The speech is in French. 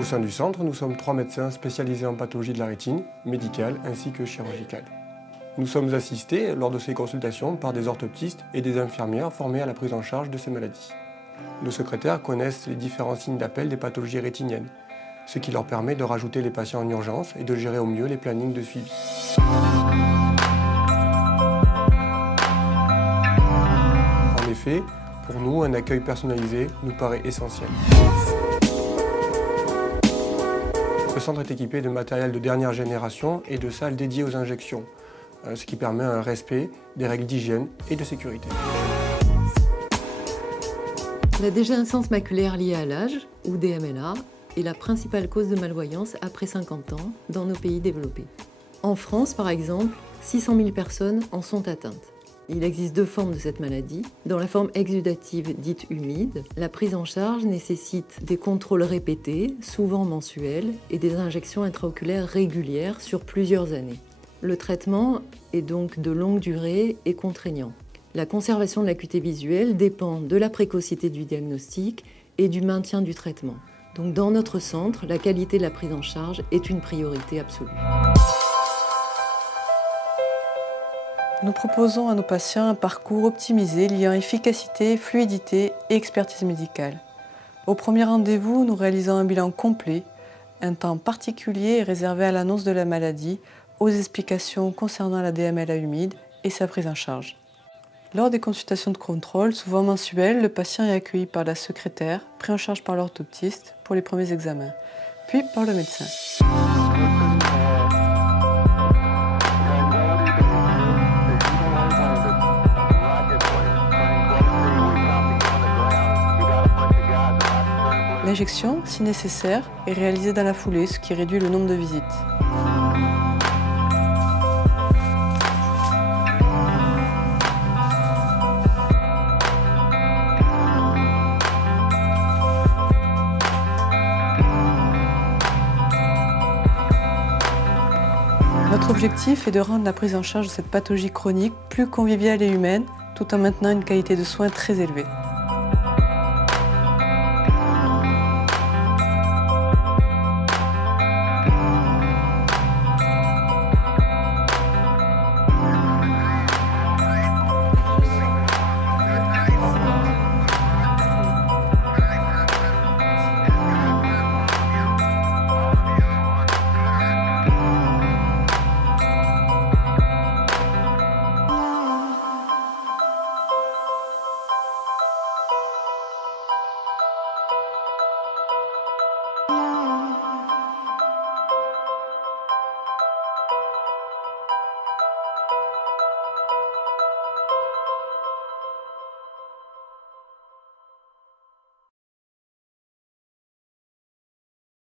Au sein du centre, nous sommes 3 médecins spécialisés en pathologie de la rétine, médicale ainsi que chirurgicale. Nous sommes assistés lors de ces consultations par des orthoptistes et des infirmières formés à la prise en charge de ces maladies. Nos secrétaires connaissent les différents signes d'appel des pathologies rétiniennes, ce qui leur permet de rajouter les patients en urgence et de gérer au mieux les plannings de suivi. En effet, pour nous, un accueil personnalisé nous paraît essentiel. Le centre est équipé de matériel de dernière génération et de salles dédiées aux injections, ce qui permet un respect des règles d'hygiène et de sécurité. La dégénérescence maculaire liée à l'âge, ou DMLA, est la principale cause de malvoyance après 50 ans dans nos pays développés. En France, par exemple, 600 000 personnes en sont atteintes. Il existe 2 formes de cette maladie. Dans la forme exudative dite humide, la prise en charge nécessite des contrôles répétés, souvent mensuels, et des injections intraoculaires régulières sur plusieurs années. Le traitement est donc de longue durée et contraignant. La conservation de l'acuité visuelle dépend de la précocité du diagnostic et du maintien du traitement. Donc dans notre centre, la qualité de la prise en charge est une priorité absolue. Nous proposons à nos patients un parcours optimisé liant efficacité, fluidité et expertise médicale. Au premier rendez-vous, nous réalisons un bilan complet. Un temps particulier est réservé à l'annonce de la maladie, aux explications concernant la DMLA humide et sa prise en charge. Lors des consultations de contrôle, souvent mensuelles, le patient est accueilli par la secrétaire, pris en charge par l'orthoptiste pour les premiers examens, puis par le médecin. L'injection, si nécessaire, est réalisée dans la foulée, ce qui réduit le nombre de visites. Notre objectif est de rendre la prise en charge de cette pathologie chronique plus conviviale et humaine, tout en maintenant une qualité de soins très élevée.